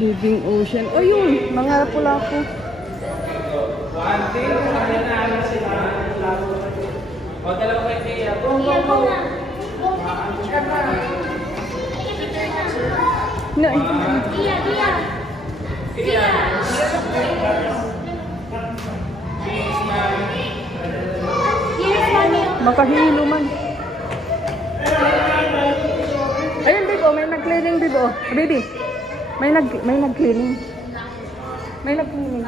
Living ocean. O yun, mga lapu-lapu. One thing, sabi na namin sila. O, dalawa kay Tia. Go, go, go. No, Tia. makahilo man. Ayun, babe, oh, may nag-cleaning, babe, oh. Baby, may nag-cleaning. May nag-cleaning.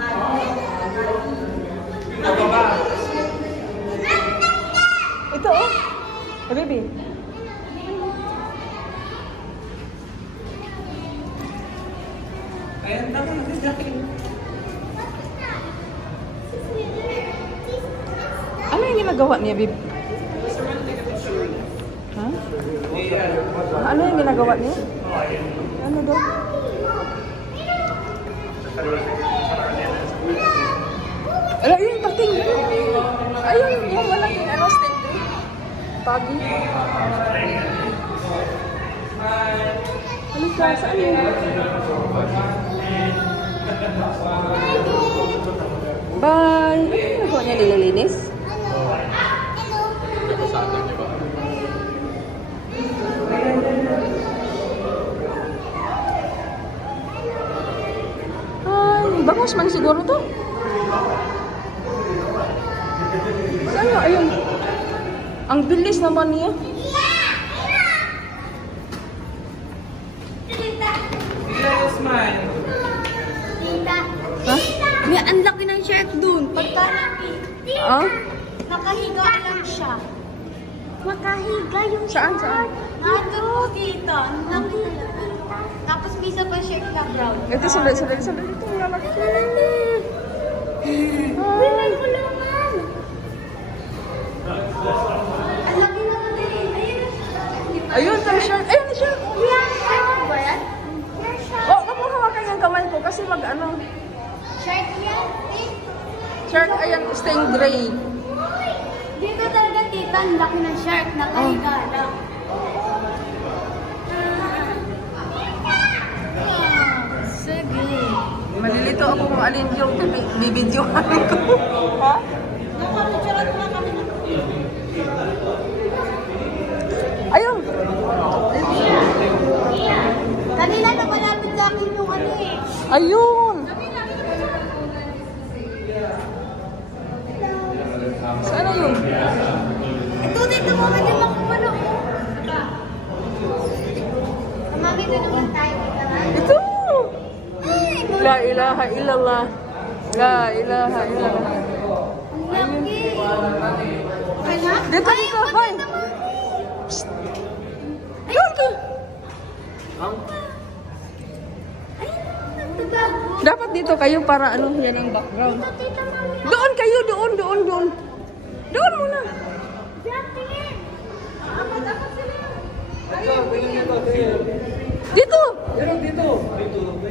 Ito, oh. Oh, baby. Ayan, tapos nag-cleaning. Ano yung ginagawa niya, babe? Ha? Ano yung ginagawa niya? Ano daw? Ala, yun, pating. Ayun, yung malaking ano, stick. Pagi. Ano ka? Saan yun? Bye! Ano yung ginagawa niya? Nililinis? Bangus man siguro to. Saan nga? Ayun. Ang bilis naman niya. Smile. Ha? May ang laki ng shirt dun. Pagka Ah? nakahiga lang siya. Makahiga yung Saan? Nandun dito. Tapos may isa pa shirt na brown. Ito, sandali. Ito, lalaki. Tingnan mo naman. Ang laki naman eh. Ayun, yung shirt. Ayun, yung shirt. Ano ba yan? Oh, wag mo hawakan yung kamay ko kasi mag-ano. Shirt yan? Shirt, ayan, stained gray. Dito talaga tita, ang laki ng shirt. Nakahiga lang. Sige. Malilito ako kung alin yung bibidyohan ko. Ha? Ayun. Kanina na malapit sa akin yung ano eh. Ayun. Saan na yun? Ito dito mo ka din makapano. Mami, doon naman tayo. Ito. La ilaha illallah. La ilaha illallah. Ang laki. Kaya? Dito, dito. Hoy. Psst. Ayun ka. Dapat dito kayo para ano yan ang background. Tita, mami. Doon kayo, doon. Doon muna. Tingin. Dapat sila. Dito. Dito.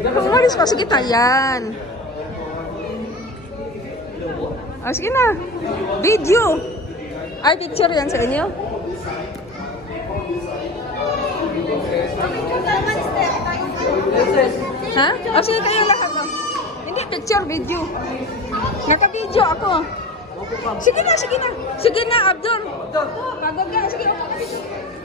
Umalis pa. Sige tayan. Ah, sige na. Video. Ay, picture yan sa inyo. Ha? O sige kayo lahat. Oh. Hindi, picture, video. Naka-video ako. Sige na. Sige na, Abdul. Pagod ka. Sige, okay.